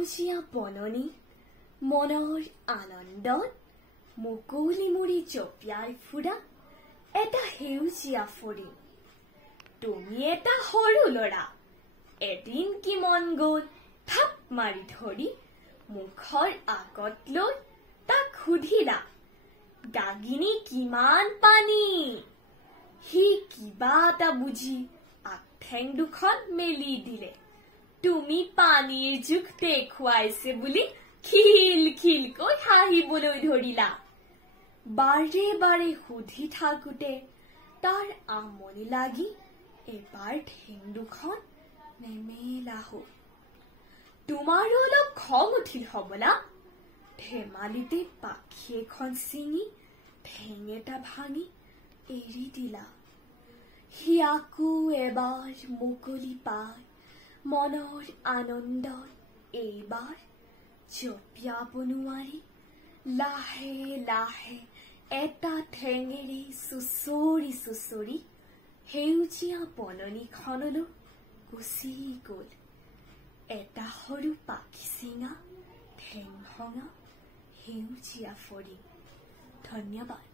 সেউজীয়া বননি মনৰ আনন্দত মুকলি মুৰি জপিয়াই ফুৰা এটা সেউজীয়া ফৰিং। তুমি এটা সৰু ল'ৰা। এদিন কি মন গ'ল থাপ মাৰি ধৰি মুখৰ আগত লৈ তাক সুধিলা, ডাগিনী কিমান পানী? সি কিবা এটা বুজি আগঠেং দুখন মেলি দিলে। তুমি পানীৰ জোখ দেখুৱাইছে বুলি খিল খিলকৈ হাঁহিবলৈ ধৰিলা। বাৰে বাৰে সুধি থাকোঁতে তাৰ আমনি লাগি এবাৰ ঠেং দুখন নেমেলা হ'ল। তোমাৰো অলপ খং উঠিল হবলা। ধেমালিতে পাখি এখন ছিঙি ঠেং এটা ভাঙি এৰি দিলা। সি আকৌ এবাৰ মুকলি পাই মনৰ আনন্দত এইবাৰ জপিয়াব নোৱাৰি লাহে লাহে এটা ঠেঙেৰে চুচৰি চুচৰি সেউজীয়া বননিখনলৈ গুচি গ'ল। এটা সৰু পাখি চিঙা ঠেং ভঙা সেউজীয়া ফৰিং। ধন্যবাদ।